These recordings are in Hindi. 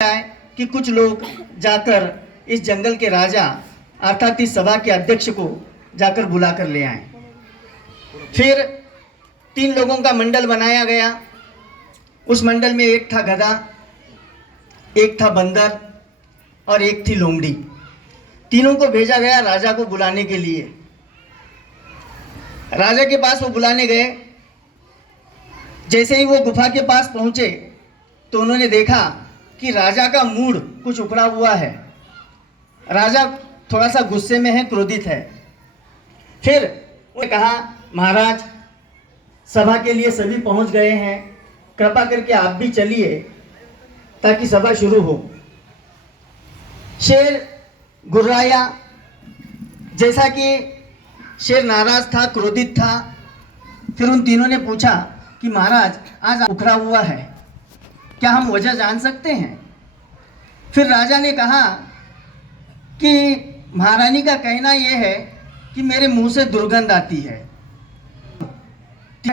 है कि कुछ लोग जाकर इस जंगल के राजा अर्थात इस सभा के अध्यक्ष को जाकर बुलाकर ले आए। फिर 3 लोगों का मंडल बनाया गया। उस मंडल में एक था गधा, एक था बंदर और एक थी लोमड़ी। तीनों को भेजा गया राजा को बुलाने के लिए। राजा के पास वो बुलाने गए। जैसे ही वो गुफा के पास पहुंचे तो उन्होंने देखा कि राजा का मूड कुछ उखड़ा हुआ है। राजा थोड़ा सा गुस्से में है, क्रोधित है। फिर उन्होंने कहा, महाराज सभा के लिए सभी पहुंच गए हैं, कृपा करके आप भी चलिए ताकि सभा शुरू हो। शेर गुर्राया। जैसा कि शेर नाराज था, क्रोधित था। फिर उन तीनों ने पूछा कि महाराज आज उखड़ा हुआ है, क्या हम वजह जान सकते हैं? फिर राजा ने कहा कि महारानी का कहना यह है कि मेरे मुंह से दुर्गंध आती है।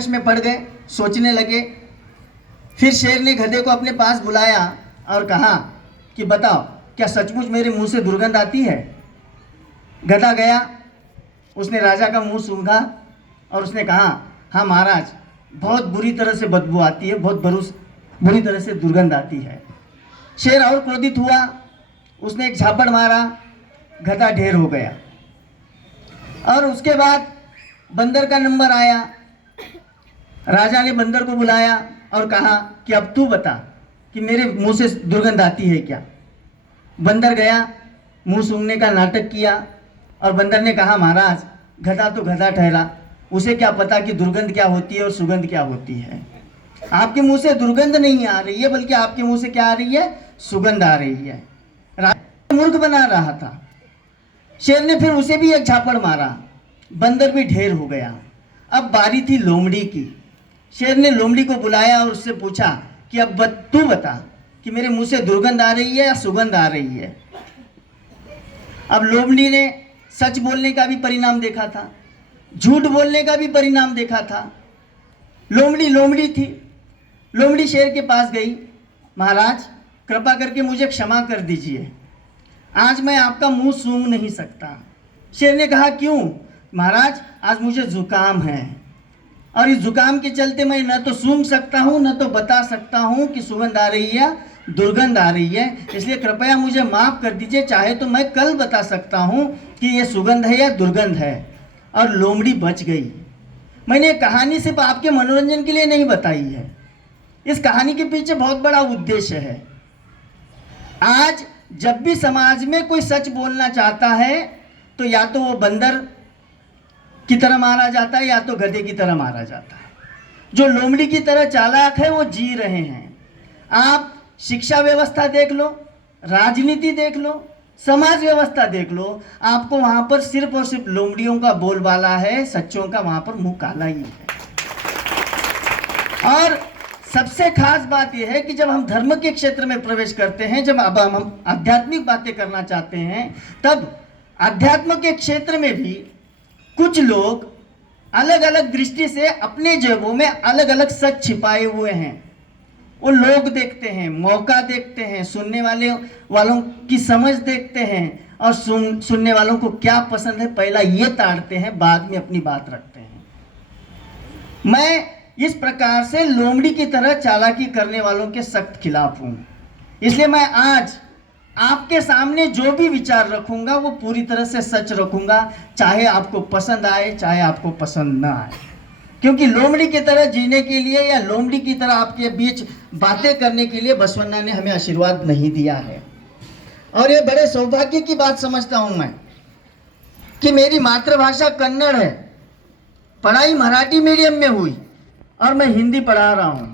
में पड़ गए, सोचने लगे। फिर शेर ने गधे को अपने पास बुलाया और कहा कि बताओ, क्या सचमुच मेरे मुंह से दुर्गंध आती है? गधा गया, उसने राजा का मुंह सूंघा और उसने कहा, हाँ महाराज, बहुत बुरी तरह से बदबू आती है, बहुत बुरी तरह से दुर्गंध आती है। शेर और क्रोधित हुआ, उसने एक झापड़ मारा, गधा ढेर हो गया। और उसके बाद बंदर का नंबर आया। राजा ने बंदर को बुलाया और कहा कि अब तू बता कि मेरे मुंह से दुर्गंध आती है क्या? बंदर गया, मुंह सूंघने का नाटक किया और बंदर ने कहा, महाराज गधा तो गधा ठहरा, उसे क्या पता कि दुर्गंध क्या होती है और सुगंध क्या होती है। आपके मुंह से दुर्गंध नहीं आ रही है, बल्कि आपके मुंह से क्या आ रही है? सुगंध आ रही है। राजा मूर्ख बना रहा था। शेर ने फिर उसे भी एक झापड़ मारा, बंदर भी ढेर हो गया। अब बारी थी लोमड़ी की। शेर ने लोमड़ी को बुलाया और उससे पूछा कि अब तू बता कि मेरे मुंह से दुर्गंध आ रही है या सुगंध आ रही है। अब लोमड़ी ने सच बोलने का भी परिणाम देखा था, झूठ बोलने का भी परिणाम देखा था। लोमड़ी थी। लोमड़ी शेर के पास गई, महाराज कृपा करके मुझे क्षमा कर दीजिए, आज मैं आपका मुंह सूंघ नहीं सकता। शेर ने कहा, क्यों? महाराज आज मुझे जुकाम है और इस जुकाम के चलते मैं न तो सूंघ सकता हूँ न तो बता सकता हूँ कि सुगंध आ रही है, दुर्गंध आ रही है, इसलिए कृपया मुझे माफ़ कर दीजिए, चाहे तो मैं कल बता सकता हूँ कि ये सुगंध है या दुर्गंध है। और लोमड़ी बच गई। मैंने कहानी सिर्फ आपके मनोरंजन के लिए नहीं बताई है, इस कहानी के पीछे बहुत बड़ा उद्देश्य है। आज जब भी समाज में कोई सच बोलना चाहता है तो या तो वो बंदर की तरह मारा जाता है या तो गधे की तरह मारा जाता है। जो लोमड़ी की तरह चालाक है वो जी रहे हैं। आप शिक्षा व्यवस्था देख लो, राजनीति देख लो, समाज व्यवस्था देख लो, आपको वहां पर सिर्फ और सिर्फ लोमड़ियों का बोलबाला है, सच्चों का वहां पर मुंह काला ही है। और सबसे खास बात यह है कि जब हम धर्म के क्षेत्र में प्रवेश करते हैं, जब अब हम आध्यात्मिक बातें करना चाहते हैं, तब अध्यात्म के क्षेत्र में भी कुछ लोग अलग अलग दृष्टि से अपने जेबों में अलग अलग सच छिपाए हुए हैं। वो लोग देखते हैं, मौका देखते हैं, सुनने वालों की समझ देखते हैं और सुनने वालों को क्या पसंद है पहला ये ताड़ते हैं, बाद में अपनी बात रखते हैं। मैं इस प्रकार से लोमड़ी की तरह चालाकी करने वालों के सख्त खिलाफ हूं। इसलिए मैं आज आपके सामने जो भी विचार रखूंगा वो पूरी तरह से सच रखूंगा, चाहे आपको पसंद आए चाहे आपको पसंद ना आए। क्योंकि लोमड़ी की तरह जीने के लिए या लोमड़ी की तरह आपके बीच बातें करने के लिए बसवन्ना ने हमें आशीर्वाद नहीं दिया है। और ये बड़े सौभाग्य की बात समझता हूं मैं कि मेरी मातृभाषा कन्नड़ है, पढ़ाई मराठी मीडियम में हुई और मैं हिंदी पढ़ा रहा हूँ।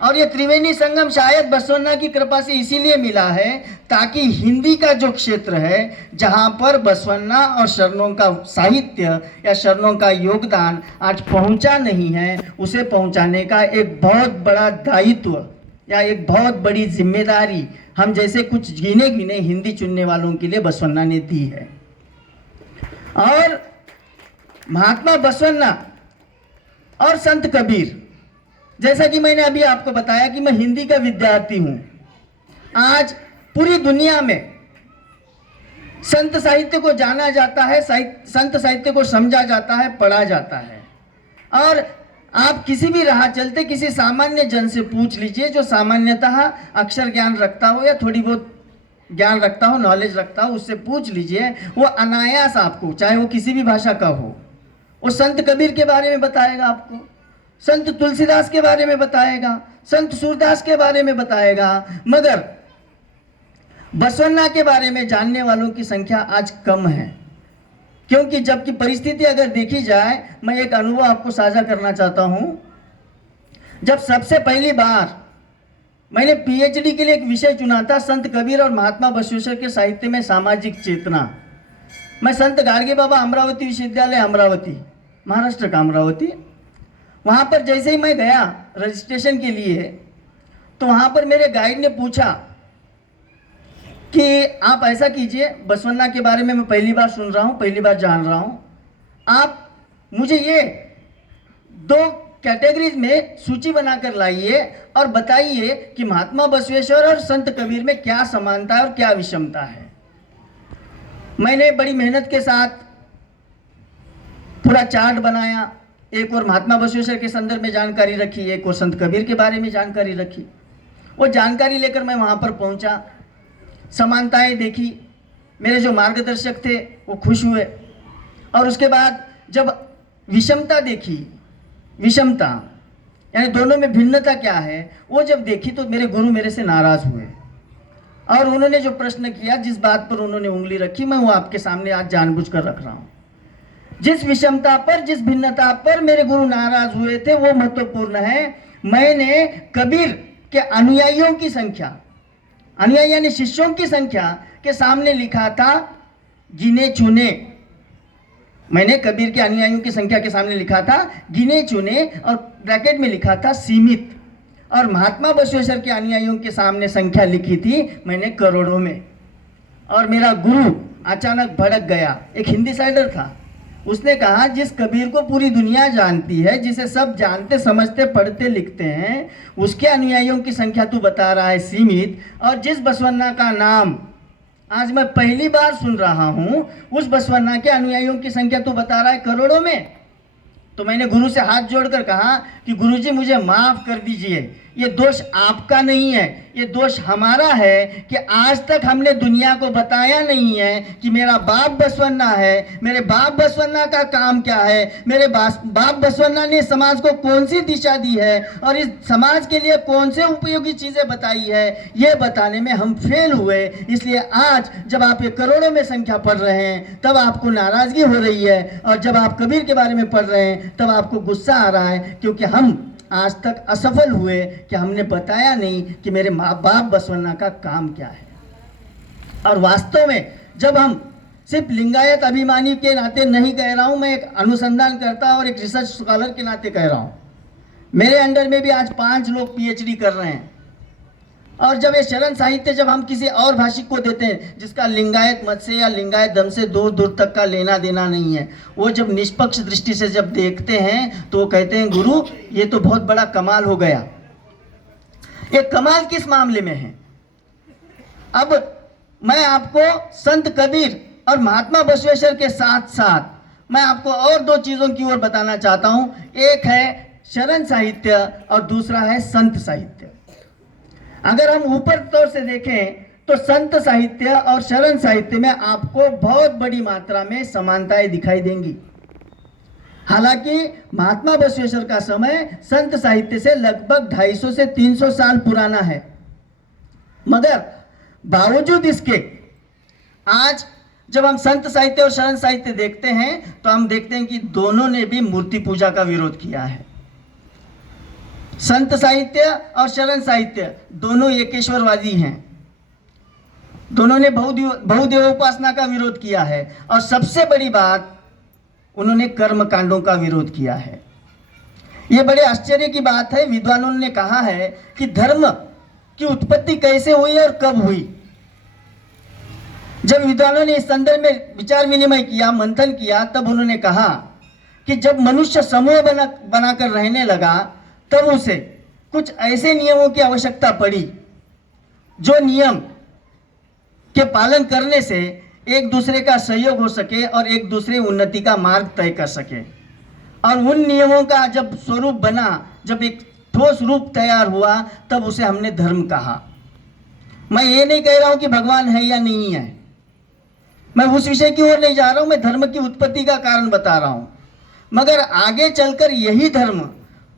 और ये त्रिवेणी संगम शायद बसवन्ना की कृपा से इसीलिए मिला है ताकि हिंदी का जो क्षेत्र है, जहाँ पर बसवन्ना और शरणों का साहित्य या शरणों का योगदान आज पहुँचा नहीं है, उसे पहुँचाने का एक बहुत बड़ा दायित्व या एक बहुत बड़ी जिम्मेदारी हम जैसे कुछ गिने गिने हिंदी चुनने वालों के लिए बसवन्ना ने दी है। और महात्मा बसवन्ना और संत कबीर, जैसा कि मैंने अभी आपको बताया कि मैं हिंदी का विद्यार्थी हूँ, आज पूरी दुनिया में संत साहित्य को जाना जाता है, संत साहित्य को समझा जाता है, पढ़ा जाता है। और आप किसी भी राह चलते किसी सामान्य जन से पूछ लीजिए जो सामान्यतः अक्षर ज्ञान रखता हो या थोड़ी बहुत ज्ञान रखता हो, नॉलेज रखता हो, उससे पूछ लीजिए, वो अनायास आपको, चाहे वो किसी भी भाषा का हो, वो संत कबीर के बारे में बताएगा आपको, संत तुलसीदास के बारे में बताएगा, संत सूरदास के बारे में बताएगा। मगर बसवन्ना के बारे में जानने वालों की संख्या आज कम है, क्योंकि जबकि परिस्थिति अगर देखी जाए, मैं एक अनुभव आपको साझा करना चाहता हूं। जब सबसे पहली बार मैंने पीएचडी के लिए एक विषय चुना था, संत कबीर और महात्मा बसवेश्वर के साहित्य में सामाजिक चेतना। मैं संत गाडगे बाबा अमरावती विश्वविद्यालय, अमरावती, महाराष्ट्र का अमरावती, वहाँ पर जैसे ही मैं गया रजिस्ट्रेशन के लिए, तो वहाँ पर मेरे गाइड ने पूछा कि आप ऐसा कीजिए, बसवन्ना के बारे में मैं पहली बार सुन रहा हूँ, पहली बार जान रहा हूँ, आप मुझे ये 2 कैटेगरीज में सूची बनाकर लाइए और बताइए कि महात्मा बसवेश्वर और संत कबीर में क्या समानता है और क्या विषमता है। मैंने बड़ी मेहनत के साथ पूरा चार्ट बनाया, एक और महात्मा बसवेश्वर के संदर्भ में जानकारी रखी, एक और संत कबीर के बारे में जानकारी रखी। वो जानकारी लेकर मैं वहाँ पर पहुँचा, समानताएं देखी, मेरे जो मार्गदर्शक थे वो खुश हुए, और उसके बाद जब विषमता देखी, विषमता यानी दोनों में भिन्नता क्या है, वो जब देखी तो मेरे गुरु मेरे से नाराज हुए और उन्होंने जो प्रश्न किया, जिस बात पर उन्होंने उंगली रखी, मैं वो आपके सामने आज जानबूझकर रख रहा हूँ। जिस विषमता पर, जिस भिन्नता पर मेरे गुरु नाराज हुए थे वो महत्वपूर्ण है। मैंने कबीर के अनुयायियों की संख्या, अनुयायी यानी शिष्यों की संख्या के सामने लिखा था गिने चुने। मैंने कबीर के अनुयायियों की संख्या के सामने लिखा था गिने चुने और ब्रैकेट में लिखा था सीमित, और महात्मा बसवेश्वर के अनुयायियों के सामने संख्या लिखी थी मैंने करोड़ों में। और मेरा गुरु अचानक भड़क गया। एक हिंदी साइडर था, उसने कहा जिस कबीर को पूरी दुनिया जानती है, जिसे सब जानते समझते पढ़ते लिखते हैं, उसके अनुयायियों की संख्या तू बता रहा है सीमित, और जिस बसवन्ना का नाम आज मैं पहली बार सुन रहा हूं, उस बसवन्ना के अनुयायियों की संख्या तू बता रहा है करोड़ों में। तो मैंने गुरु से हाथ जोड़कर कहा कि गुरुजी मुझे माफ कर दीजिए, ये दोष आपका नहीं है, ये दोष हमारा है कि आज तक हमने दुनिया को बताया नहीं है कि मेरा बाप बसवन्ना है, मेरे बाप बसवन्ना का काम क्या है, मेरे बाप बसवन्ना ने समाज को कौन सी दिशा दी है और इस समाज के लिए कौन से उपयोगी चीज़ें बताई है, ये बताने में हम फेल हुए। इसलिए आज जब आप ये करोड़ों में संख्या पढ़ रहे हैं तब आपको नाराज़गी हो रही है, और जब आप कबीर के बारे में पढ़ रहे हैं तब आपको गुस्सा आ रहा है, क्योंकि हम आज तक असफल हुए कि हमने बताया नहीं कि मेरे माँ बाप बसवन्ना का काम क्या है। और वास्तव में जब हम सिर्फ लिंगायत अभिमानी के नाते नहीं कह रहा हूँ, मैं एक अनुसंधान करता और एक रिसर्च स्कॉलर के नाते कह रहा हूँ। मेरे अंडर में भी आज 5 लोग पीएचडी कर रहे हैं, और जब ये शरण साहित्य जब हम किसी और भाषिक को देते हैं जिसका लिंगायत मत से या लिंगायत धर्म से दूर दूर तक का लेना देना नहीं है, वो जब निष्पक्ष दृष्टि से जब देखते हैं तो वो कहते हैं गुरु ये तो बहुत बड़ा कमाल हो गया। ये कमाल किस मामले में है? अब मैं आपको संत कबीर और महात्मा बसवेश्वर के साथ साथ मैं आपको और 2 चीज़ों की ओर बताना चाहता हूँ। एक है शरण साहित्य और दूसरा है संत साहित्य। अगर हम ऊपर तौर से देखें तो संत साहित्य और शरण साहित्य में आपको बहुत बड़ी मात्रा में समानताएं दिखाई देंगी। हालांकि महात्मा बसवेश्वर का समय संत साहित्य से लगभग 250 से 300 साल पुराना है, मगर बावजूद इसके आज जब हम संत साहित्य और शरण साहित्य देखते हैं तो हम देखते हैं कि दोनों ने भी मूर्ति पूजा का विरोध किया है। संत साहित्य और शरण साहित्य दोनों एकेश्वरवादी हैं, दोनों ने बहुदेवोपासना का विरोध किया है, और सबसे बड़ी बात उन्होंने कर्म कांडों का विरोध किया है। ये बड़े आश्चर्य की बात है। विद्वानों ने कहा है कि धर्म की उत्पत्ति कैसे हुई और कब हुई। जब विद्वानों ने इस संदर्भ में विचार विनिमय किया, मंथन किया, तब उन्होंने कहा कि जब मनुष्य समूह बनाकर रहने लगा तब उसे कुछ ऐसे नियमों की आवश्यकता पड़ी जो नियम के पालन करने से एक दूसरे का सहयोग हो सके और एक दूसरे उन्नति का मार्ग तय कर सके। और उन नियमों का जब स्वरूप बना, जब एक ठोस रूप तैयार हुआ, तब उसे हमने धर्म कहा। मैं ये नहीं कह रहा हूं कि भगवान है या नहीं है, मैं उस विषय की ओर नहीं जा रहा हूं, मैं धर्म की उत्पत्ति का कारण बता रहा हूं। मगर आगे चलकर यही धर्म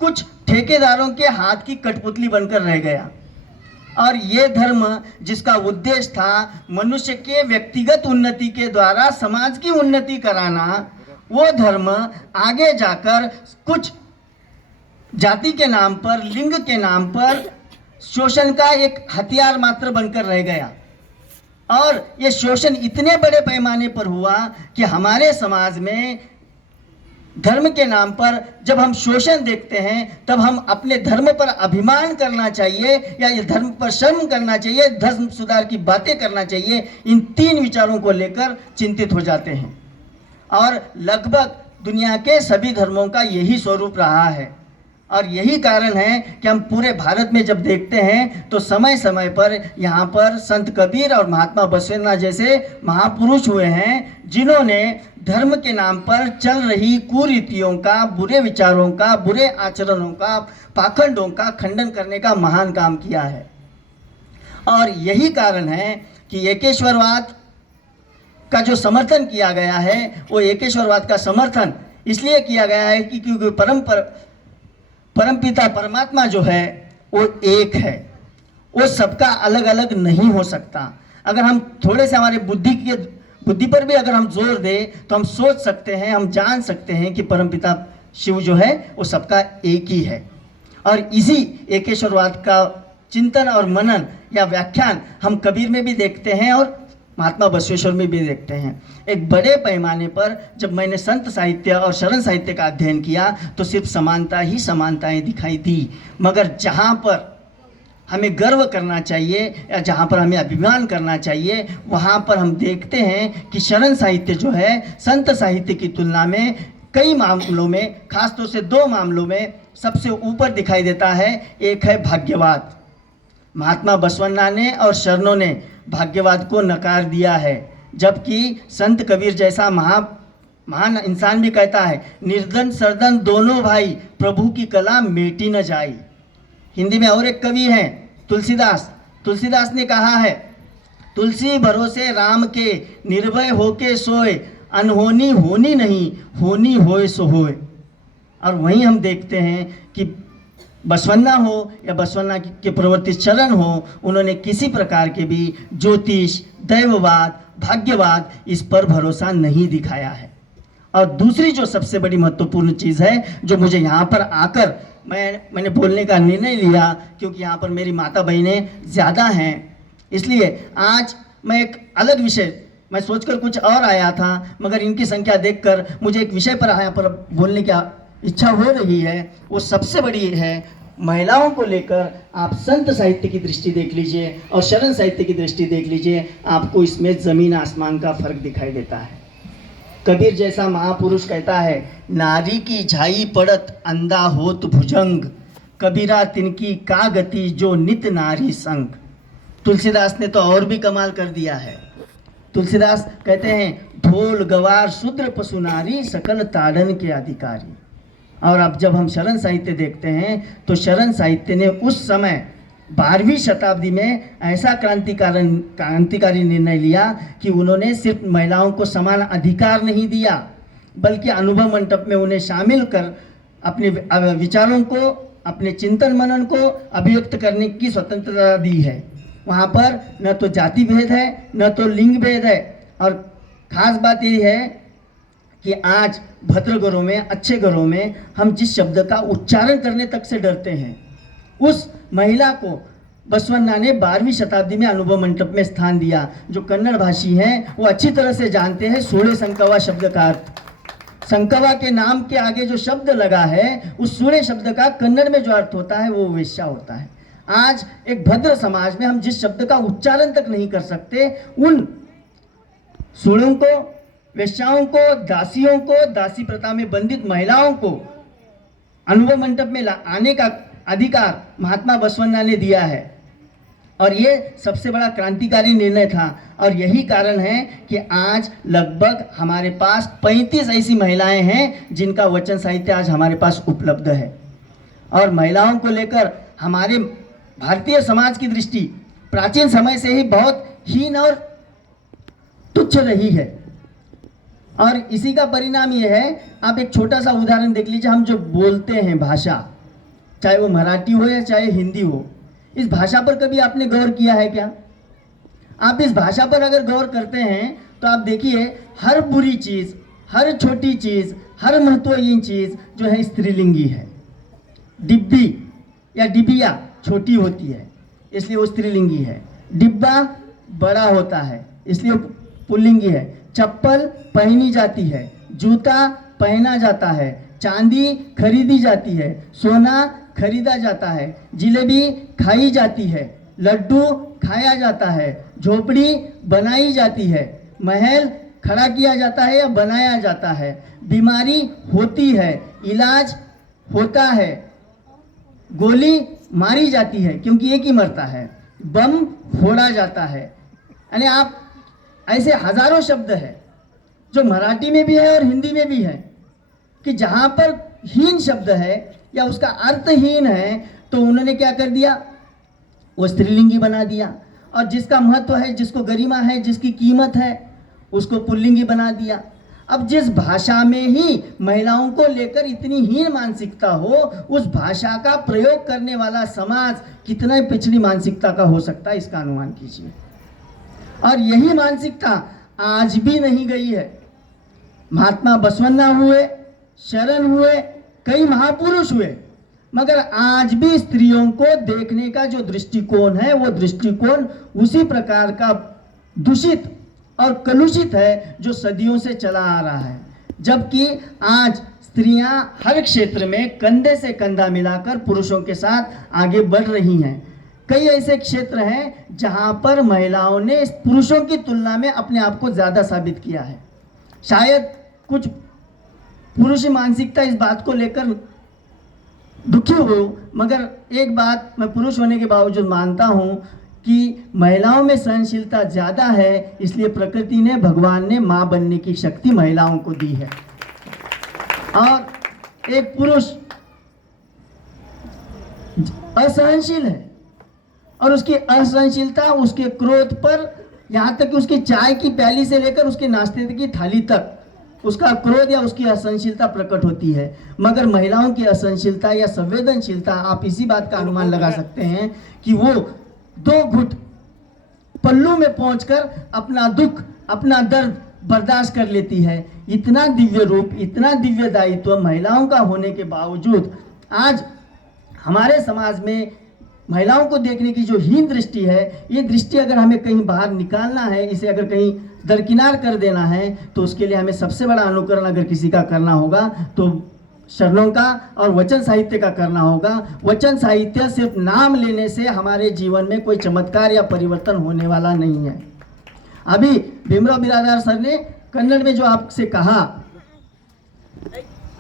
कुछ ठेकेदारों के हाथ की कठपुतली बनकर रह गया। और ये धर्म जिसका उद्देश्य था मनुष्य के व्यक्तिगत उन्नति के द्वारा समाज की उन्नति कराना, वो धर्म आगे जाकर कुछ जाति के नाम पर, लिंग के नाम पर शोषण का एक हथियार मात्र बनकर रह गया। और ये शोषण इतने बड़े पैमाने पर हुआ कि हमारे समाज में धर्म के नाम पर जब हम शोषण देखते हैं, तब हम अपने धर्म पर अभिमान करना चाहिए या ये धर्म पर शर्म करना चाहिए, धर्म सुधार की बातें करना चाहिए, इन तीन विचारों को लेकर चिंतित हो जाते हैं। और लगभग दुनिया के सभी धर्मों का यही स्वरूप रहा है। और यही कारण है कि हम पूरे भारत में जब देखते हैं तो समय समय पर यहाँ पर संत कबीर और महात्मा बसवेश्वर जैसे महापुरुष हुए हैं, जिन्होंने धर्म के नाम पर चल रही कुरीतियों का, बुरे विचारों का, बुरे आचरणों का, पाखंडों का खंडन करने का महान काम किया है। और यही कारण है कि एकेश्वरवाद का जो समर्थन किया गया है, वो एकेश्वरवाद का समर्थन इसलिए किया गया है कि क्योंकि परमपिता परमात्मा जो है वो एक है, वो सबका अलग अलग नहीं हो सकता। अगर हम थोड़े से हमारे बुद्धि पर भी अगर हम जोर दें तो हम सोच सकते हैं, हम जान सकते हैं कि परमपिता शिव जो है वो सबका एक ही है। और इसी एकेश्वरवाद का चिंतन और मनन या व्याख्यान हम कबीर में भी देखते हैं और महात्मा बसवेश्वर में भी देखते हैं। एक बड़े पैमाने पर जब मैंने संत साहित्य और शरण साहित्य का अध्ययन किया तो सिर्फ समानता ही समानताएं दिखाई दी। मगर जहाँ पर हमें गर्व करना चाहिए या जहाँ पर हमें अभिमान करना चाहिए, वहाँ पर हम देखते हैं कि शरण साहित्य जो है संत साहित्य की तुलना में कई मामलों में, खासतौर से दो मामलों में सबसे ऊपर दिखाई देता है। एक है भाग्यवाद। महात्मा बसवन्ना ने और शरणों ने भाग्यवाद को नकार दिया है, जबकि संत कबीर जैसा महान इंसान भी कहता है, निर्धन सरदन दोनों भाई, प्रभु की कला मेटी न जाई। हिंदी में और एक कवि हैं तुलसीदास ने कहा है, तुलसी भरोसे राम के, निर्भय होके सोए, अनहोनी होनी नहीं, होनी होए सो होए। और वहीं हम देखते हैं कि बसवन्ना हो या बसवन्ना के प्रवर्तित चरण हो, उन्होंने किसी प्रकार के भी ज्योतिष, दैववाद, भाग्यवाद इस पर भरोसा नहीं दिखाया है। और दूसरी जो सबसे बड़ी महत्वपूर्ण चीज़ है, जो मुझे यहाँ पर आकर मैंने बोलने का निर्णय लिया, क्योंकि यहाँ पर मेरी माता बहनें ज़्यादा हैं, इसलिए आज मैं एक अलग विषय, मैं सोचकर कुछ और आया था, मगर इनकी संख्या देखकर मुझे एक विषय पर यहाँ पर बोलने की इच्छा हो रही है। वो सबसे बड़ी है महिलाओं को लेकर। आप संत साहित्य की दृष्टि देख लीजिए और शरण साहित्य की दृष्टि देख लीजिए, आपको इसमें ज़मीन आसमान का फर्क दिखाई देता है। कबीर जैसा महापुरुष कहता है, नारी की झाई पड़त अंधा होत भुजंग, कबीरा तिनकी का गति जो नित नारी संग। तुलसीदास ने तो और भी कमाल कर दिया है। तुलसीदास कहते हैं, ढोल गवार शूद्र पशु नारी, सकल ताड़न के अधिकारी। और अब जब हम शरण साहित्य देखते हैं तो शरण साहित्य ने उस समय 12वीं शताब्दी में ऐसा क्रांतिकारी निर्णय लिया कि उन्होंने सिर्फ महिलाओं को समान अधिकार नहीं दिया, बल्कि अनुभव मंडप में उन्हें शामिल कर अपने विचारों को, अपने चिंतन मनन को अभिव्यक्त करने की स्वतंत्रता दी है। वहाँ पर न तो जाति भेद है, न तो लिंग भेद है। और ख़ास बात यही है कि आज भद्र घरों में, अच्छे घरों में हम जिस शब्द का उच्चारण करने तक से डरते हैं, उस महिला को बसवन्ना ने 12वीं शताब्दी में अनुभव मंडप में स्थान दिया। जो कन्नड़ भाषी हैं वो अच्छी तरह से जानते हैं सूर्य संकवा शब्द का अर्थ। संकवा के नाम के आगे जो शब्द लगा है, उस सूर्य शब्द का कन्नड़ में जो अर्थ होता है वो वेश्या होता है। आज एक भद्र समाज में हम जिस शब्द का उच्चारण तक नहीं कर सकते, उन सूर्यों को, वेश्याओं को, दासियों को, दासी प्रथा में बंधित महिलाओं को अनुभव मंडप में आने का अधिकार महात्मा बसवन्ना ने दिया है। और ये सबसे बड़ा क्रांतिकारी निर्णय था। और यही कारण है कि आज लगभग हमारे पास 35 ऐसी महिलाएं हैं जिनका वचन साहित्य आज हमारे पास उपलब्ध है। और महिलाओं को लेकर हमारे भारतीय समाज की दृष्टि प्राचीन समय से ही बहुत हीन और तुच्छ रही है। और इसी का परिणाम ये है, आप एक छोटा सा उदाहरण देख लीजिए। हम जो बोलते हैं भाषा, चाहे वो मराठी हो या चाहे हिंदी हो, इस भाषा पर कभी आपने गौर किया है क्या? आप इस भाषा पर अगर गौर करते हैं तो आप देखिए हर बुरी चीज़, हर छोटी चीज़, हर महत्वहीन चीज़ जो है स्त्रीलिंगी है। डिब्बी या डिबिया छोटी होती है इसलिए वो स्त्रीलिंगी है। डिब्बा बड़ा होता है इसलिए वो पुल्लिंगी है। चप्पल पहनी जाती है, जूता पहना जाता है, चांदी खरीदी जाती है, सोना खरीदा जाता है, जिलेबी खाई जाती है, लड्डू खाया जाता है, झोपड़ी बनाई जाती है, महल खड़ा किया जाता है या बनाया जाता है, बीमारी होती है, इलाज होता है, गोली मारी जाती है क्योंकि एक ही मरता है, बम फोड़ा जाता है। यानी आप ऐसे हजारों शब्द है जो मराठी में भी है और हिंदी में भी है कि जहाँ पर हीन शब्द है या उसका अर्थहीन है तो उन्होंने क्या कर दिया, वो स्त्रीलिंगी बना दिया। और जिसका महत्व है, जिसको गरिमा है, जिसकी कीमत है, उसको पुल्लिंगी बना दिया। अब जिस भाषा में ही महिलाओं को लेकर इतनी हीन मानसिकता हो, उस भाषा का प्रयोग करने वाला समाज कितना पिछड़ी मानसिकता का हो सकता है, इसका अनुमान कीजिए। और यही मानसिकता आज भी नहीं गई है। महात्मा बसवन्ना हुए, शरण हुए, कई महापुरुष हुए, मगर आज भी स्त्रियों को देखने का जो दृष्टिकोण है वो दृष्टिकोण उसी प्रकार का दूषित और कलुषित है जो सदियों से चला आ रहा है। जबकि आज स्त्रियां हर क्षेत्र में कंधे से कंधा मिलाकर पुरुषों के साथ आगे बढ़ रही हैं। कई ऐसे क्षेत्र हैं जहां पर महिलाओं ने पुरुषों की तुलना में अपने आप को ज़्यादा साबित किया है। शायद कुछ पुरुष मानसिकता इस बात को लेकर दुखी हो, मगर एक बात मैं पुरुष होने के बावजूद मानता हूं कि महिलाओं में सहनशीलता ज़्यादा है, इसलिए प्रकृति ने, भगवान ने माँ बनने की शक्ति महिलाओं को दी है। और एक पुरुष असहनशील है और उसकी असहनशीलता, उसके क्रोध पर, यहाँ तक कि उसकी चाय की प्याली से लेकर उसके नाश्ते की थाली तक उसका क्रोध या उसकी असहनशीलता प्रकट होती है। मगर महिलाओं की असहनशीलता या संवेदनशीलता, आप इसी बात का अनुमान लगा सकते हैं कि वो 2 घुट पल्लू में पहुंचकर अपना दुख, अपना दर्द बर्दाश्त कर लेती है। इतना दिव्य रूप, इतना दिव्य दायित्व महिलाओं का होने के बावजूद आज हमारे समाज में महिलाओं को देखने की जो हीन दृष्टि है, ये दृष्टि अगर हमें कहीं बाहर निकालना है, इसे अगर कहीं दरकिनार कर देना है, तो उसके लिए हमें सबसे बड़ा अनुकरण अगर किसी का करना होगा तो शरणों का और वचन साहित्य का करना होगा। वचन साहित्य सिर्फ नाम लेने से हमारे जीवन में कोई चमत्कार या परिवर्तन होने वाला नहीं है। अभी भीमराव बिरादार सर ने कन्नड़ में जो आपसे कहा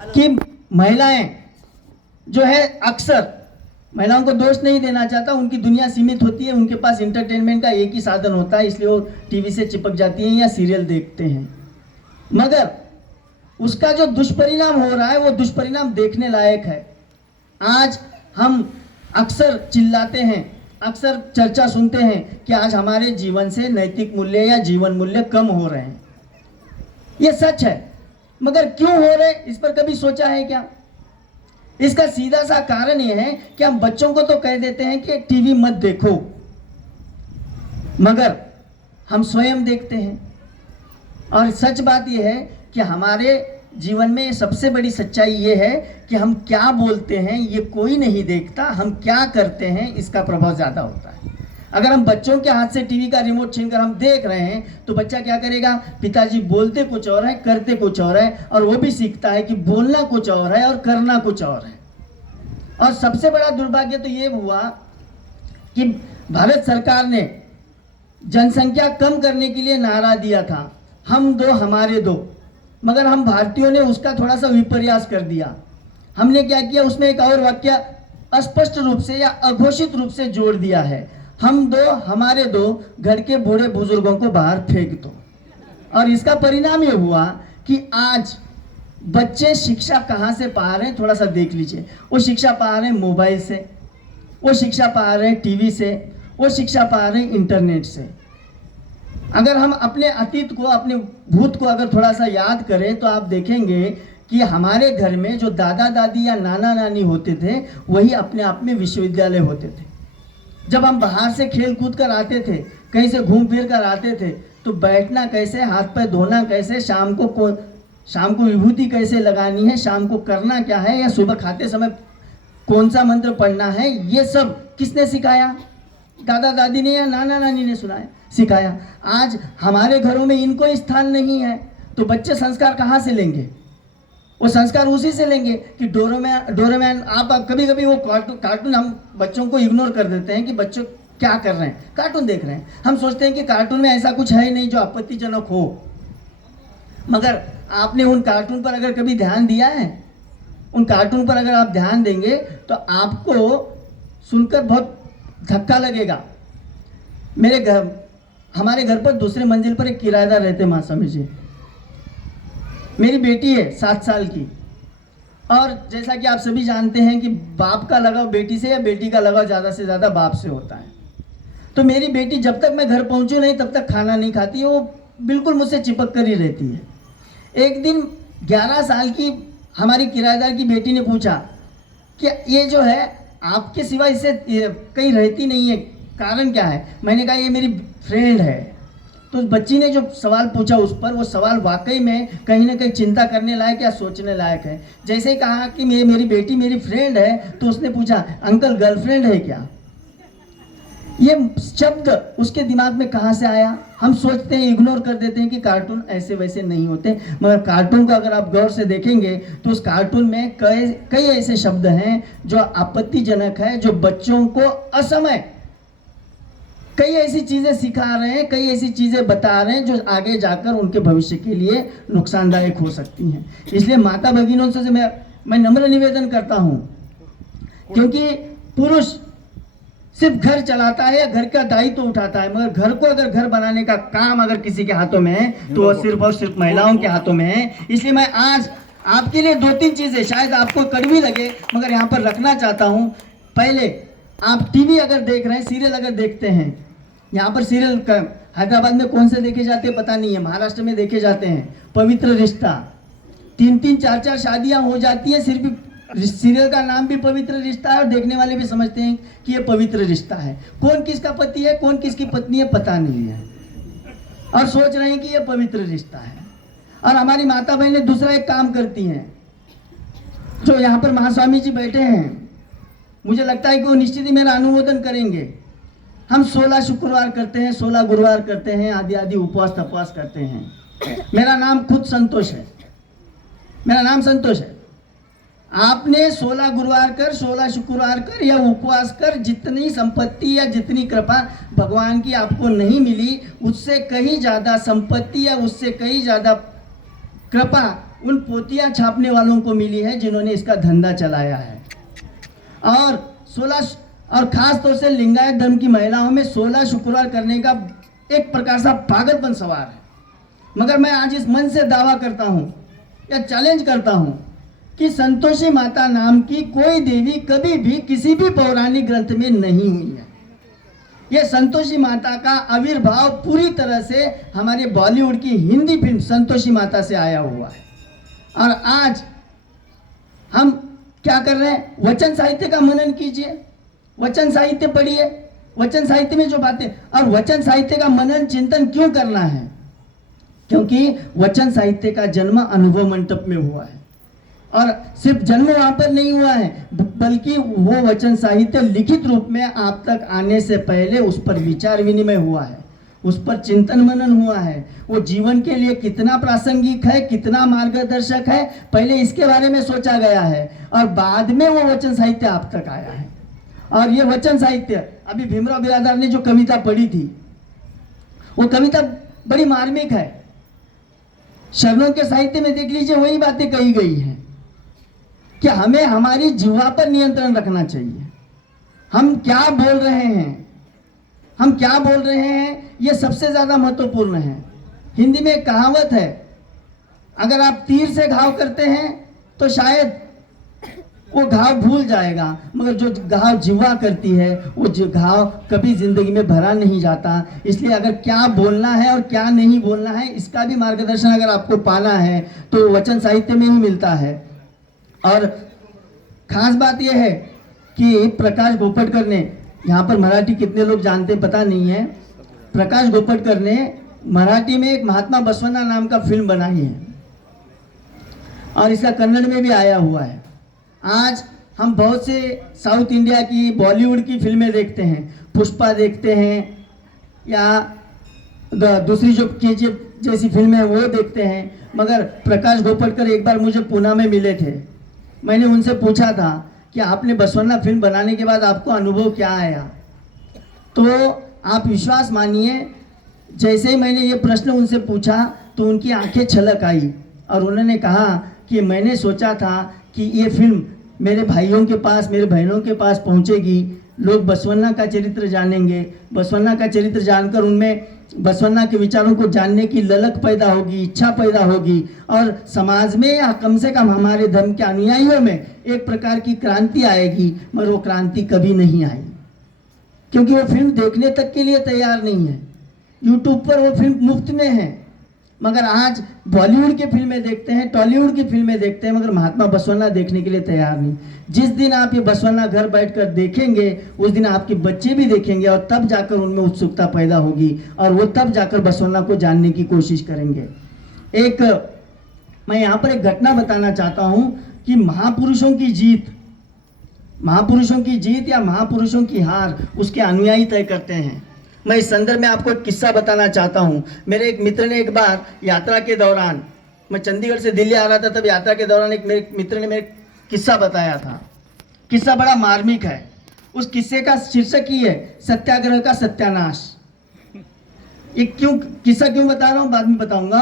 कि महिलाएं जो है, अक्सर महिलाओं को दोष नहीं देना चाहता, उनकी दुनिया सीमित होती है, उनके पास इंटरटेनमेंट का एक ही साधन होता है, इसलिए वो टीवी से चिपक जाती हैं या सीरियल देखते हैं। मगर उसका जो दुष्परिणाम हो रहा है वो दुष्परिणाम देखने लायक है। आज हम अक्सर चिल्लाते हैं, अक्सर चर्चा सुनते हैं कि आज हमारे जीवन से नैतिक मूल्य या जीवन मूल्य कम हो रहे हैं। ये सच है, मगर क्यों हो रहे, इस पर कभी सोचा है क्या? इसका सीधा सा कारण यह है कि हम बच्चों को तो कह देते हैं कि टीवी मत देखो, मगर हम स्वयं देखते हैं। और सच बात यह है कि हमारे जीवन में सबसे बड़ी सच्चाई ये है कि हम क्या बोलते हैं ये कोई नहीं देखता, हम क्या करते हैं इसका प्रभाव ज़्यादा होता है। अगर हम बच्चों के हाथ से टीवी का रिमोट छीनकर हम देख रहे हैं तो बच्चा क्या करेगा, पिताजी बोलते कुछ और है, करते कुछ और है, और वो भी सीखता है कि बोलना कुछ और है और करना कुछ और है। और सबसे बड़ा दुर्भाग्य तो ये हुआ कि भारत सरकार ने जनसंख्या कम करने के लिए नारा दिया था, हम दो हमारे दो, मगर हम भारतीयों ने उसका थोड़ा सा विपर्यास कर दिया। हमने क्या किया, उसमें एक और वाक्य स्पष्ट रूप से या अघोषित रूप से जोड़ दिया है, हम दो हमारे दो, घर के बूढ़े बुजुर्गों को बाहर फेंक दो। और इसका परिणाम ये हुआ कि आज बच्चे शिक्षा कहाँ से पा रहे हैं, थोड़ा सा देख लीजिए। वो शिक्षा पा रहे हैं मोबाइल से, वो शिक्षा पा रहे हैं टीवी से, वो शिक्षा पा रहे हैं इंटरनेट से। अगर हम अपने अतीत को, अपने भूत को अगर थोड़ा सा याद करें तो आप देखेंगे कि हमारे घर में जो दादा दादी या नाना नानी होते थे वही अपने आप में विश्वविद्यालय होते थे। जब हम बाहर से खेल कूद कर आते थे, कहीं से घूम फिर कर आते थे, तो बैठना कैसे, हाथ पैर धोना कैसे, शाम को विभूति कैसे लगानी है, शाम को करना क्या है, या सुबह खाते समय कौन सा मंत्र पढ़ना है, ये सब किसने सिखाया? दादा दादी ने या नाना नानी ने सिखाया। आज हमारे घरों में इनको स्थान नहीं है, तो बच्चे संस्कार कहाँ से लेंगे? वो संस्कार उसी से लेंगे कि डोरेमैन। आप कभी कभी वो कार्टून हम बच्चों को इग्नोर कर देते हैं कि बच्चों क्या कर रहे हैं, कार्टून देख रहे हैं। हम सोचते हैं कि कार्टून में ऐसा कुछ है नहीं जो आपत्तिजनक हो, मगर आपने उन कार्टून पर अगर कभी ध्यान दिया है, उन कार्टून पर अगर आप ध्यान देंगे तो आपको सुनकर बहुत धक्का लगेगा। हमारे घर पर दूसरे मंजिल पर एक किराएदार रहते माँ स्वामी जी। मेरी बेटी है 7 साल की, और जैसा कि आप सभी जानते हैं कि बाप का लगाव बेटी से या बेटी का लगाव ज़्यादा से ज़्यादा बाप से होता है। तो मेरी बेटी जब तक मैं घर पहुंचूं नहीं तब तक खाना नहीं खाती है, वो बिल्कुल मुझसे चिपक कर ही रहती है। एक दिन 11 साल की हमारी किराएदार की बेटी ने पूछा कि ये जो है आपके सिवा इससे कहीं रहती नहीं है, कारण क्या है? मैंने कहा ये मेरी फ्रेंड है। तो उस बच्ची ने जो सवाल पूछा उस पर, वो सवाल वाकई में कहीं ना कहीं चिंता करने लायक या सोचने लायक है। जैसे ही कहा कि मेरी बेटी मेरी फ्रेंड है, तो उसने पूछा अंकल गर्लफ्रेंड है क्या? ये शब्द उसके दिमाग में कहाँ से आया? हम सोचते हैं, इग्नोर कर देते हैं कि कार्टून ऐसे वैसे नहीं होते, मगर कार्टून को अगर आप गौर से देखेंगे तो उस कार्टून में कई ऐसे शब्द हैं जो आपत्तिजनक है, जो बच्चों को असमय कई ऐसी चीज़ें सिखा रहे हैं, कई ऐसी चीज़ें बता रहे हैं जो आगे जाकर उनके भविष्य के लिए नुकसानदायक हो सकती हैं। इसलिए माता भगिनों से मैं नम्र निवेदन करता हूँ, क्योंकि पुरुष सिर्फ घर चलाता है या घर का दायित्व तो उठाता है, मगर घर को अगर घर बनाने का काम अगर किसी के हाथों में है तो वह सिर्फ और सिर्फ महिलाओं के हाथों में है। इसलिए मैं आज आपके लिए 2-3 चीज़ें शायद आपको कड़वी लगे मगर यहाँ पर रखना चाहता हूँ। पहले, आप टीवी अगर देख रहे हैं, सीरियल अगर देखते हैं, यहाँ पर सीरियल हैदराबाद में कौन से देखे जाते हैं पता नहीं है, महाराष्ट्र में देखे जाते हैं पवित्र रिश्ता। 3-3, 4-4 शादियाँ हो जाती हैं, सिर्फ सीरियल का नाम भी पवित्र रिश्ता है और देखने वाले भी समझते हैं कि ये पवित्र रिश्ता है। कौन किसका पति है, कौन किसकी पत्नी है पता नहीं है, और सोच रहे हैं कि ये पवित्र रिश्ता है। और हमारी माता बहनें दूसरा एक काम करती हैं, जो यहाँ पर महास्वामी जी बैठे हैं, मुझे लगता है कि वो निश्चित ही मेरा अनुमोदन करेंगे। हम 16 शुक्रवार करते हैं, 16 गुरुवार करते हैं, आदि आदि उपवास तपवास करते हैं। मेरा नाम खुद संतोष है, मेरा नाम संतोष है। आपने 16 गुरुवार कर, 16 शुक्रवार कर या उपवास कर, जितनी संपत्ति या जितनी कृपा भगवान की आपको नहीं मिली, उससे कहीं ज़्यादा संपत्ति या उससे कहीं ज़्यादा कृपा उन पोतियाँ छापने वालों को मिली है जिन्होंने इसका धंधा चलाया है। और खास तौर से लिंगायत धर्म की महिलाओं में 16 शुक्रवार करने का एक प्रकार सा पागलपन सवार है। मगर मैं आज इस मन से दावा करता हूँ या चैलेंज करता हूँ कि संतोषी माता नाम की कोई देवी कभी भी किसी भी पौराणिक ग्रंथ में नहीं हुई है। यह संतोषी माता का आविर्भाव पूरी तरह से हमारे बॉलीवुड की हिंदी फिल्म संतोषी माता से आया हुआ है। और आज हम क्या कर रहे हैं? वचन साहित्य का मनन कीजिए, वचन साहित्य पढ़िए, वचन साहित्य में जो बातें, और वचन साहित्य का मनन चिंतन क्यों करना है? क्योंकि वचन साहित्य का जन्म अनुभव मंडप में हुआ है, और सिर्फ जन्म वहां पर नहीं हुआ है, बल्कि वो वचन साहित्य लिखित रूप में आप तक आने से पहले उस पर विचार विनिमय हुआ है, उस पर चिंतन मनन हुआ है। वो जीवन के लिए कितना प्रासंगिक है, कितना मार्गदर्शक है, पहले इसके बारे में सोचा गया है और बाद में वो वचन साहित्य आप तक आया है। और ये वचन साहित्य, अभी भीमराव बिरादार ने जो कविता पढ़ी थी, वो कविता बड़ी मार्मिक है। शरणों के साहित्य में देख लीजिए, वही बातें कही गई हैं कि हमें हमारी जिह्वा पर नियंत्रण रखना चाहिए। हम क्या बोल रहे हैं, हम क्या बोल रहे हैं ये सबसे ज़्यादा महत्वपूर्ण है। हिंदी में एक कहावत है, अगर आप तीर से घाव करते हैं तो शायद वो घाव भूल जाएगा, मगर जो घाव जिह्वा करती है वो जो घाव कभी जिंदगी में भरा नहीं जाता। इसलिए अगर क्या बोलना है और क्या नहीं बोलना है इसका भी मार्गदर्शन अगर आपको पाना है तो वचन साहित्य में ही मिलता है। और खास बात यह है कि प्रकाश गोपटकर ने, यहाँ पर मराठी कितने लोग जानते पता नहीं है, प्रकाश गोपटकर ने मराठी में एक महात्मा बसवन्ना नाम का फिल्म बनाई है और इसका कन्नड़ में भी आया हुआ है। आज हम बहुत से साउथ इंडिया की, बॉलीवुड की फिल्में देखते हैं, पुष्पा देखते हैं या दूसरी जो केजीएफ जैसी फिल्में हैं वो देखते हैं, मगर प्रकाश गोपटकर एक बार मुझे पूना में मिले थे। मैंने उनसे पूछा था कि आपने बसवन्ना फिल्म बनाने के बाद आपको अनुभव क्या आया, तो आप विश्वास मानिए जैसे ही मैंने ये प्रश्न उनसे पूछा तो उनकी आंखें छलक आई और उन्होंने कहा कि मैंने सोचा था कि ये फिल्म मेरे भाइयों के पास, मेरे बहनों के पास पहुंचेगी, लोग बसवन्ना का चरित्र जानेंगे, बसवन्ना का चरित्र जानकर उनमें बसवन्ना के विचारों को जानने की ललक पैदा होगी, इच्छा पैदा होगी और समाज में या कम से कम हमारे धर्म के अनुयायियों में एक प्रकार की क्रांति आएगी। मगर वो क्रांति कभी नहीं आई क्योंकि वो फिल्म देखने तक के लिए तैयार नहीं है। यूट्यूब पर वो फिल्म मुफ्त में है, मगर आज बॉलीवुड की फिल्में देखते हैं, टॉलीवुड की फिल्में देखते हैं, मगर महात्मा बसवन्ना देखने के लिए तैयार नहीं। जिस दिन आप ये बसवन्ना घर बैठकर देखेंगे उस दिन आपके बच्चे भी देखेंगे और तब जाकर उनमें उत्सुकता पैदा होगी और वो तब जाकर बसवन्ना को जानने की कोशिश करेंगे। मैं यहाँ पर एक घटना बताना चाहता हूँ कि महापुरुषों की जीत या महापुरुषों की हार उसके अनुयायी तय करते हैं। मैं इस संदर्भ में आपको एक किस्सा बताना चाहता हूँ। मेरे एक मित्र ने एक बार यात्रा के दौरान, मैं चंडीगढ़ से दिल्ली आ रहा था, तब यात्रा के दौरान एक मेरे मित्र ने मेरे किस्सा बताया था। किस्सा बड़ा मार्मिक है। उस किस्से का शीर्षक ही है सत्याग्रह का सत्यानाश। ये किस्सा क्यों बता रहा हूँ बाद में बताऊंगा।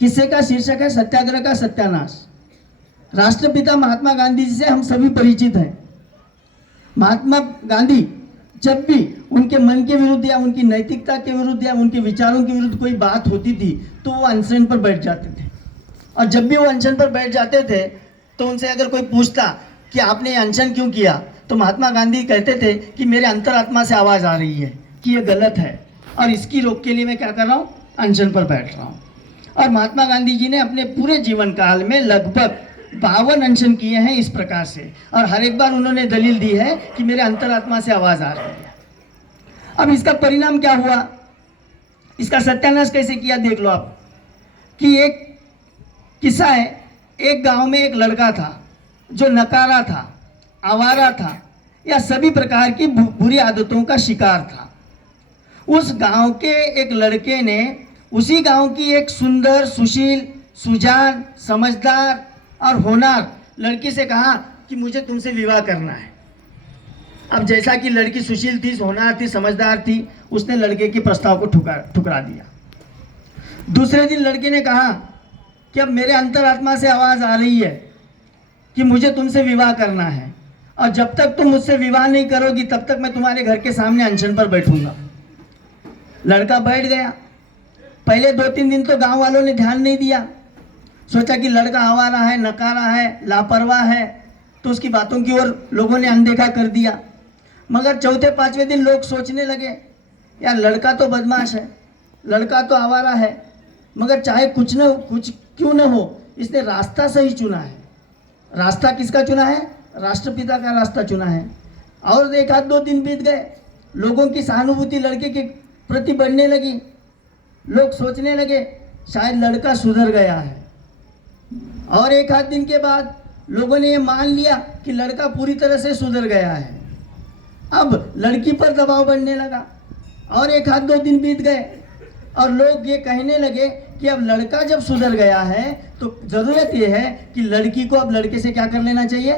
किस्से का शीर्षक है सत्याग्रह का सत्यानाश। राष्ट्रपिता महात्मा गांधी जी से हम सभी परिचित हैं। महात्मा गांधी जब भी उनके मन के विरुद्ध या उनकी नैतिकता के विरुद्ध या उनके विचारों के विरुद्ध कोई बात होती थी तो वो अनशन पर बैठ जाते थे। और जब भी वो अनशन पर बैठ जाते थे तो उनसे अगर कोई पूछता कि आपने ये अनशन क्यों किया, तो महात्मा गांधी कहते थे कि मेरे अंतरात्मा से आवाज़ आ रही है कि ये गलत है और इसकी रोक के लिए मैं क्या कर रहा हूँ, अनशन पर बैठ रहा हूँ। और महात्मा गांधी जी ने अपने पूरे जीवन काल में लगभग 52 अनशन किए हैं इस प्रकार से, और हर एक बार उन्होंने दलील दी है कि मेरे अंतरात्मा से आवाज़ आ रही है। अब इसका परिणाम क्या हुआ, इसका सत्यानाश कैसे किया देख लो आप। कि एक किस्सा है, एक गांव में एक लड़का था जो नकारा था, आवारा था या सभी प्रकार की बुरी आदतों का शिकार था। उस गांव के एक लड़के ने उसी गांव की एक सुंदर, सुशील, सुजान, समझदार और होनहार लड़की से कहा कि मुझे तुमसे विवाह करना है। अब जैसा कि लड़की सुशील थी, होनहार थी, समझदार थी, उसने लड़के के प्रस्ताव को ठुकरा दिया। दूसरे दिन लड़के ने कहा कि अब मेरे अंतरात्मा से आवाज़ आ रही है कि मुझे तुमसे विवाह करना है, और जब तक तुम मुझसे विवाह नहीं करोगी तब तक मैं तुम्हारे घर के सामने अनशन पर बैठूंगा। लड़का बैठ गया। पहले 2-3 दिन तो गांव वालों ने ध्यान नहीं दिया, सोचा कि लड़का आवारा है, नकारा है, लापरवाह है, तो उसकी बातों की ओर लोगों ने अनदेखा कर दिया। मगर 4-5वें दिन लोग सोचने लगे यार लड़का तो बदमाश है, लड़का तो आवारा है, मगर चाहे कुछ क्यों न हो, इसने रास्ता सही चुना है। रास्ता किसका चुना है? राष्ट्रपिता का रास्ता चुना है। और 1-2 दिन बीत गए, लोगों की सहानुभूति लड़के के प्रति बढ़ने लगी। लोग सोचने लगे शायद लड़का सुधर गया है। और 1-8 दिन के बाद लोगों ने ये मान लिया कि लड़का पूरी तरह से सुधर गया है। अब लड़की पर दबाव बढ़ने लगा और 1-2 दिन बीत गए और लोग ये कहने लगे कि अब लड़का जब सुधर गया है तो ज़रूरत ये है कि लड़की को अब लड़के से क्या कर लेना चाहिए,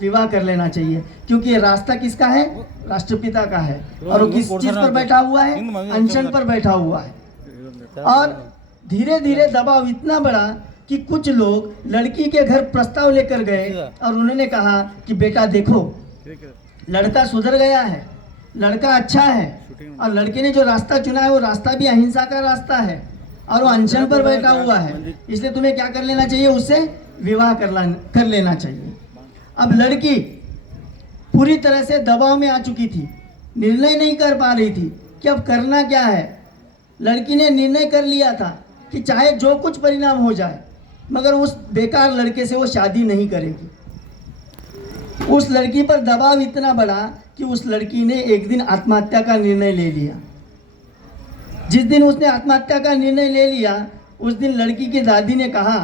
विवाह कर लेना चाहिए, क्योंकि ये रास्ता किसका है? राष्ट्रपिता का है। और वो किस चीज़ पर बैठा हुआ है? अनशन पर बैठा हुआ है। और धीरे धीरे दबाव इतना बढ़ा कि कुछ लोग लड़की के घर प्रस्ताव लेकर गए और उन्होंने कहा कि बेटा देखो लड़का सुधर गया है, लड़का अच्छा है और लड़के ने जो रास्ता चुना है वो रास्ता भी अहिंसा का रास्ता है और वो अनशन पर बैठा हुआ है, इसलिए तुम्हें क्या कर लेना चाहिए, उससे विवाह कर लेना चाहिए। अब लड़की पूरी तरह से दबाव में आ चुकी थी, निर्णय नहीं कर पा रही थी कि अब करना क्या है। लड़की ने निर्णय कर लिया था कि चाहे जो कुछ परिणाम हो जाए मगर उस बेकार लड़के से वो शादी नहीं करेगी। उस लड़की पर दबाव इतना बढ़ा कि उस लड़की ने एक दिन आत्महत्या का निर्णय ले लिया। जिस दिन उसने आत्महत्या का निर्णय ले लिया उस दिन लड़की की दादी ने कहा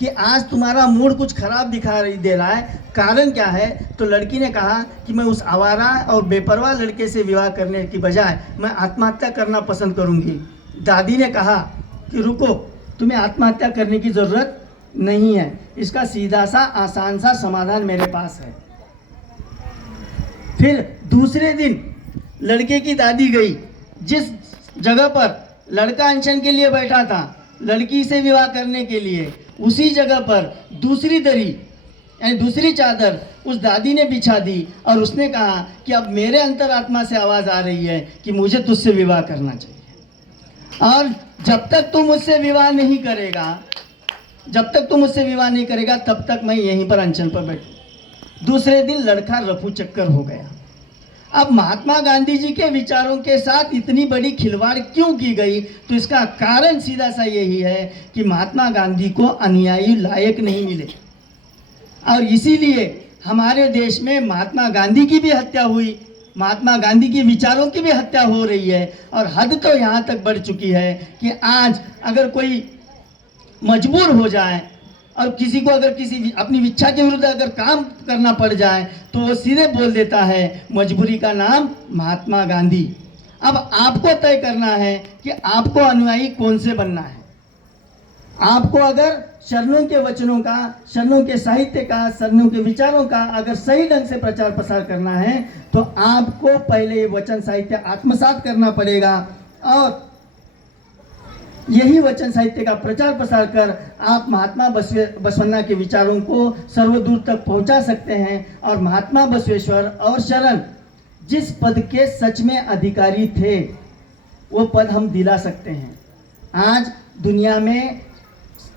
कि आज तुम्हारा मूड कुछ खराब दिखाई दे रहा है, कारण क्या है। तो लड़की ने कहा कि मैं उस आवारा और बेपरवाह लड़के से विवाह करने की बजाय मैं आत्महत्या करना पसंद करूंगी। दादी ने कहा कि रुको, तुम्हें आत्महत्या करने की ज़रूरत नहीं है, इसका सीधा सा आसान सा समाधान मेरे पास है। फिर दूसरे दिन लड़के की दादी गई, जिस जगह पर लड़का अनशन के लिए बैठा था लड़की से विवाह करने के लिए, उसी जगह पर दूसरी दरी यानी दूसरी चादर उस दादी ने बिछा दी और उसने कहा कि अब मेरे अंतरात्मा से आवाज़ आ रही है कि मुझे तुझसे विवाह करना चाहिए, और जब तक तू मुझसे विवाह नहीं करेगा, जब तक तू मुझसे विवाह नहीं करेगा तब तक मैं यहीं पर अनशन पर बैठूं। दूसरे दिन लड़का रफू चक्कर हो गया। अब महात्मा गांधी जी के विचारों के साथ इतनी बड़ी खिलवाड़ क्यों की गई, तो इसका कारण सीधा सा यही है कि महात्मा गांधी को अनुयायी लायक नहीं मिले और इसीलिए हमारे देश में महात्मा गांधी की भी हत्या हुई, महात्मा गांधी के विचारों की भी हत्या हो रही है। और हद तो यहाँ तक बढ़ चुकी है कि आज अगर कोई मजबूर हो जाए और किसी को अगर किसी अपनी इच्छा के विरुद्ध अगर काम करना पड़ जाए तो वो सीधे बोल देता है मजबूरी का नाम महात्मा गांधी। अब आपको तय करना है कि आपको अनुयायी कौन से बनना है। आपको अगर शरणों के वचनों का, शरणों के साहित्य का, शरणों के विचारों का अगर सही ढंग से प्रचार प्रसार करना है तो आपको पहले वचन साहित्य आत्मसात करना पड़ेगा और यही वचन साहित्य का प्रचार प्रसार कर आप महात्मा बसवन्ना के विचारों को सर्वदूर तक पहुंचा सकते हैं। और महात्मा बसवेश्वर और शरण जिस पद के सच में अधिकारी थे वो पद हम दिला सकते हैं। आज दुनिया में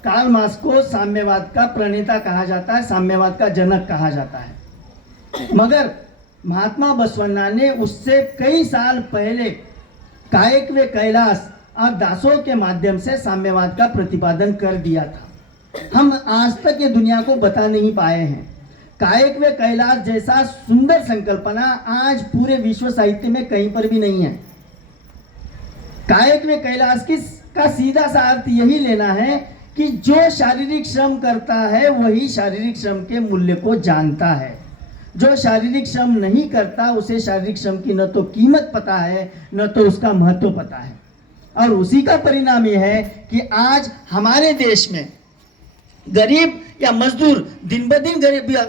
कार्ल मार्क्स को साम्यवाद का प्रणेता कहा जाता है, साम्यवाद का जनक कहा जाता है, मगर महात्मा बसवन्ना ने उससे कई साल पहले कायक वे कैलाश और दासों के माध्यम से साम्यवाद का प्रतिपादन कर दिया था। हम आज तक ये दुनिया को बता नहीं पाए हैं। कायक वे कैलाश जैसा सुंदर संकल्पना आज पूरे विश्व साहित्य में कहीं पर भी नहीं है। कायक वे कैलाश का सीधा सा अर्थ यही लेना है कि जो शारीरिक श्रम करता है वही शारीरिक श्रम के मूल्य को जानता है। जो शारीरिक श्रम नहीं करता उसे शारीरिक श्रम की न तो कीमत पता है न तो उसका महत्व पता है। और उसी का परिणाम यह है कि आज हमारे देश में गरीब या मजदूर दिन ब दिन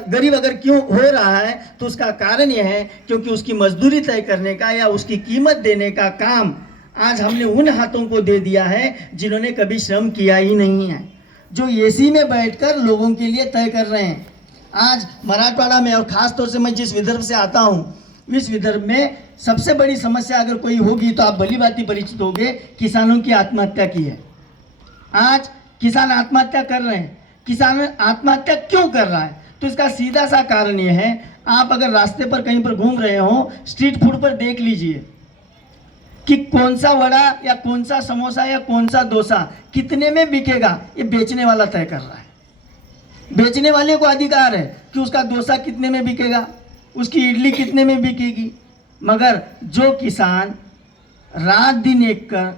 गरीब अगर क्यों हो रहा है तो उसका कारण यह है क्योंकि उसकी मजदूरी तय करने का या उसकी कीमत देने का काम आज हमने उन हाथों को दे दिया है जिन्होंने कभी श्रम किया ही नहीं है, जो एसी में बैठकर लोगों के लिए तय कर रहे हैं। आज मराठवाड़ा में और ख़ास तौर से मैं जिस विदर्भ से आता हूँ, इस विदर्भ में सबसे बड़ी समस्या अगर कोई होगी तो आप भली भांति परिचित होंगे, किसानों की आत्महत्या की है। आज किसान आत्महत्या कर रहे हैं। किसान आत्महत्या क्यों कर रहा है तो इसका सीधा सा कारण ये है, आप अगर रास्ते पर कहीं पर घूम रहे हो, स्ट्रीट फूड पर देख लीजिए कि कौन सा वड़ा या कौन सा समोसा या कौन सा डोसा कितने में बिकेगा, ये बेचने वाला तय कर रहा है। बेचने वाले को अधिकार है कि उसका डोसा कितने में बिकेगा, उसकी इडली कितने में बिकेगी, मगर जो किसान रात दिन एक कर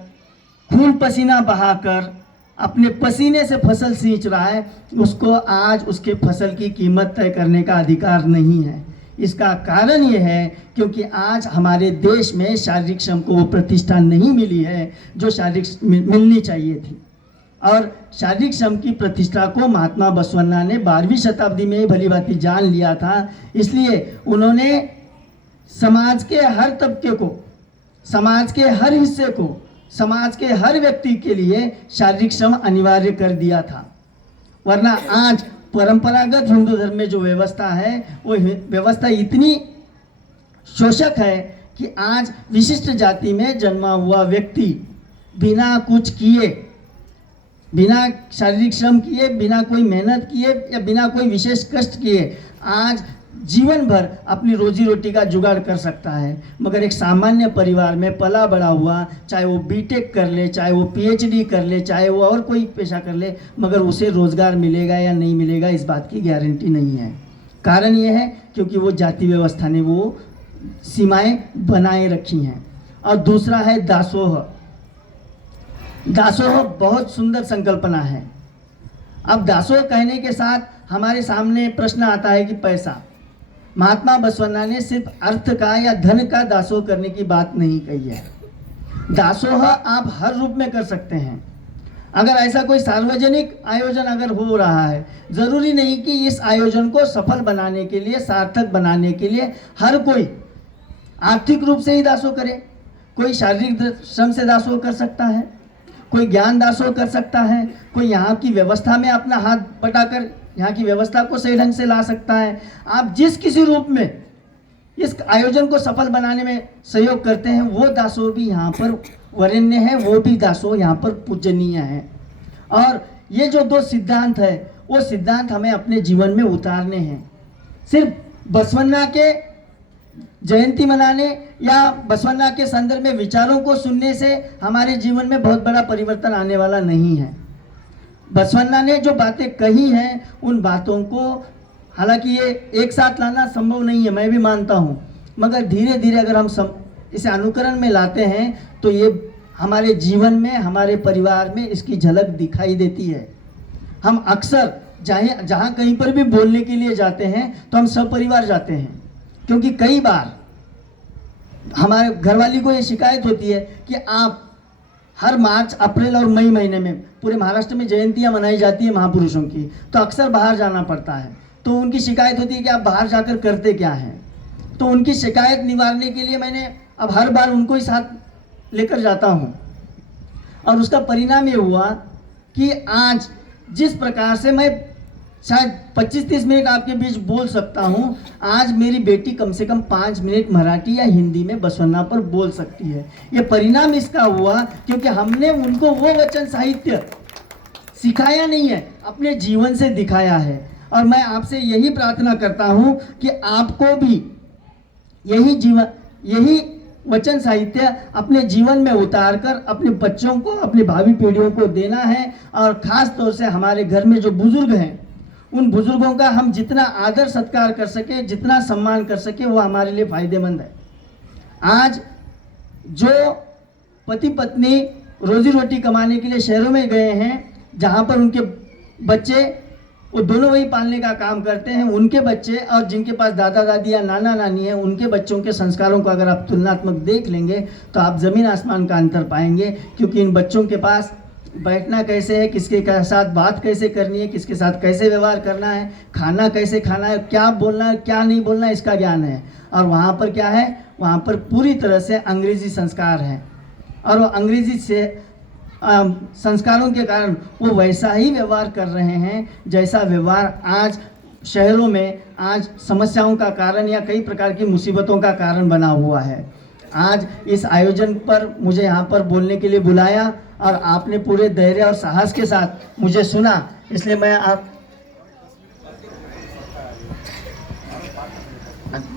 खून पसीना बहाकर अपने पसीने से फसल सींच रहा है, उसको आज उसके फसल की कीमत तय करने का अधिकार नहीं है। इसका कारण ये है क्योंकि आज हमारे देश में शारीरिक श्रम को वो प्रतिष्ठा नहीं मिली है जो शारीरिक मिलनी चाहिए थी। और शारीरिक श्रम की प्रतिष्ठा को महात्मा बसवन्ना ने 12वीं शताब्दी में भली भांति जान लिया था। इसलिए उन्होंने समाज के हर तबके को, समाज के हर हिस्से को, समाज के हर व्यक्ति के लिए शारीरिक श्रम अनिवार्य कर दिया था। वरना आज परंपरागत हिंदू धर्म में जो व्यवस्था है वो व्यवस्था इतनी शोषक है कि आज विशिष्ट जाति में जन्मा हुआ व्यक्ति बिना कुछ किए, बिना शारीरिक श्रम किए, बिना कोई मेहनत किए या बिना कोई विशेष कष्ट किए आज जीवन भर अपनी रोजी रोटी का जुगाड़ कर सकता है। मगर एक सामान्य परिवार में पला बड़ा हुआ, चाहे वो बीटेक कर ले, चाहे वो पीएचडी कर ले, चाहे वो और कोई पेशा कर ले, मगर उसे रोज़गार मिलेगा या नहीं मिलेगा इस बात की गारंटी नहीं है। कारण ये है क्योंकि वो जाति व्यवस्था ने वो सीमाएं बनाए रखी हैं। और दूसरा है दासोह। दासोह बहुत सुंदर संकल्पना है। अब दासोह कहने के साथ हमारे सामने प्रश्न आता है कि पैसा। महात्मा बसवन्ना ने सिर्फ अर्थ का या धन का दासोह करने की बात नहीं कही है। दासोह आप हर रूप में कर सकते हैं। अगर ऐसा कोई सार्वजनिक आयोजन अगर हो रहा है, ज़रूरी नहीं कि इस आयोजन को सफल बनाने के लिए, सार्थक बनाने के लिए हर कोई आर्थिक रूप से ही दासोह करे। कोई शारीरिक श्रम से दासोह कर सकता है, कोई ज्ञान दासोह कर सकता है, कोई यहाँ की व्यवस्था में अपना हाथ बटाकर यहाँ की व्यवस्था को सही ढंग से ला सकता है। आप जिस किसी रूप में इस आयोजन को सफल बनाने में सहयोग करते हैं वो दासोह भी यहाँ पर वरेण्य है, वो भी दासोह यहाँ पर पूजनीय है। और ये जो दो सिद्धांत है वो सिद्धांत हमें अपने जीवन में उतारने हैं। सिर्फ बसवन्ना के जयंती मनाने या बसवन्ना के संदर्भ में विचारों को सुनने से हमारे जीवन में बहुत बड़ा परिवर्तन आने वाला नहीं है। बसवन्ना ने जो बातें कही हैं उन बातों को हालांकि ये एक साथ लाना संभव नहीं है, मैं भी मानता हूँ, मगर धीरे धीरे अगर हम इसे अनुकरण में लाते हैं तो ये हमारे जीवन में, हमारे परिवार में इसकी झलक दिखाई देती है। हम अक्सर जहाँ कहीं पर भी बोलने के लिए जाते हैं तो हम सपरिवार जाते हैं, क्योंकि कई बार हमारे घरवाली को ये शिकायत होती है कि आप हर मार्च, अप्रैल और मई महीने में पूरे महाराष्ट्र में जयंतियां मनाई जाती है महापुरुषों की, तो अक्सर बाहर जाना पड़ता है। तो उनकी शिकायत होती है कि आप बाहर जाकर करते क्या हैं। तो उनकी शिकायत निवारने के लिए मैंने अब हर बार उनको ही साथ लेकर जाता हूँ। और उसका परिणाम ये हुआ कि आज जिस प्रकार से मैं शायद 25-30 मिनट आपके बीच बोल सकता हूँ, आज मेरी बेटी कम से कम 5 मिनट मराठी या हिंदी में बसवन्ना पर बोल सकती है। ये परिणाम इसका हुआ क्योंकि हमने उनको वो वचन साहित्य सिखाया नहीं है, अपने जीवन से दिखाया है। और मैं आपसे यही प्रार्थना करता हूँ कि आपको भी यही वचन साहित्य अपने जीवन में उतारकर अपने बच्चों को, अपने भावी पीढ़ियों को देना है। और ख़ास तौर से हमारे घर में जो बुजुर्ग हैं उन बुजुर्गों का हम जितना आदर सत्कार कर सके, जितना सम्मान कर सके, वो हमारे लिए फायदेमंद है। आज जो पति पत्नी रोजी रोटी कमाने के लिए शहरों में गए हैं, जहाँ पर उनके बच्चे वो दोनों वही पालने का काम करते हैं, उनके बच्चे और जिनके पास दादा दादी या नाना नानी है उनके बच्चों के संस्कारों को अगर आप तुलनात्मक देख लेंगे तो आप ज़मीन आसमान का अंतर पाएंगे। क्योंकि इन बच्चों के पास बैठना कैसे है, किसके साथ बात कैसे करनी है, किसके साथ कैसे व्यवहार करना है, खाना कैसे खाना है, क्या बोलना है, क्या नहीं बोलना है, इसका ज्ञान है। और वहाँ पर क्या है, वहाँ पर पूरी तरह से अंग्रेजी संस्कार हैं। और वो अंग्रेजी से संस्कारों के कारण वो वैसा ही व्यवहार कर रहे हैं जैसा व्यवहार आज शहरों में आज समस्याओं का कारण या कई प्रकार की मुसीबतों का कारण बना हुआ है। आज इस आयोजन पर मुझे यहाँ पर बोलने के लिए बुलाया और आपने पूरे धैर्य और साहस के साथ मुझे सुना, इसलिए मैं आप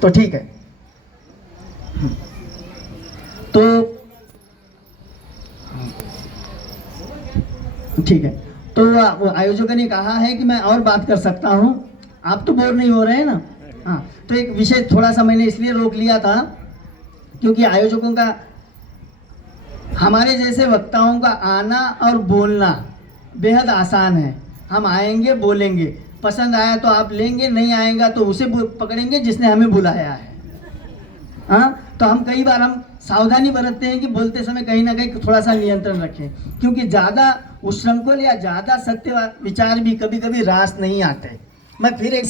तो ठीक है। तो ठीक है, तो वो आयोजकों ने कहा है कि मैं और बात कर सकता हूँ, आप तो बोर नहीं हो रहे हैं ना। हाँ, तो एक विषय थोड़ा सा मैंने इसलिए रोक लिया था क्योंकि आयोजकों का हमारे जैसे वक्ताओं का आना और बोलना बेहद आसान है। हम आएंगे, बोलेंगे, पसंद आया तो आप लेंगे, नहीं आएगा तो उसे पकड़ेंगे जिसने हमें बुलाया है। हाँ, तो हम कई बार हम सावधानी बरतते हैं कि बोलते समय कहीं ना कहीं थोड़ा सा नियंत्रण रखें, क्योंकि ज़्यादा उच्छृंखल या ज़्यादा सत्य विचार भी कभी कभी रास नहीं आते। मैं फिर एक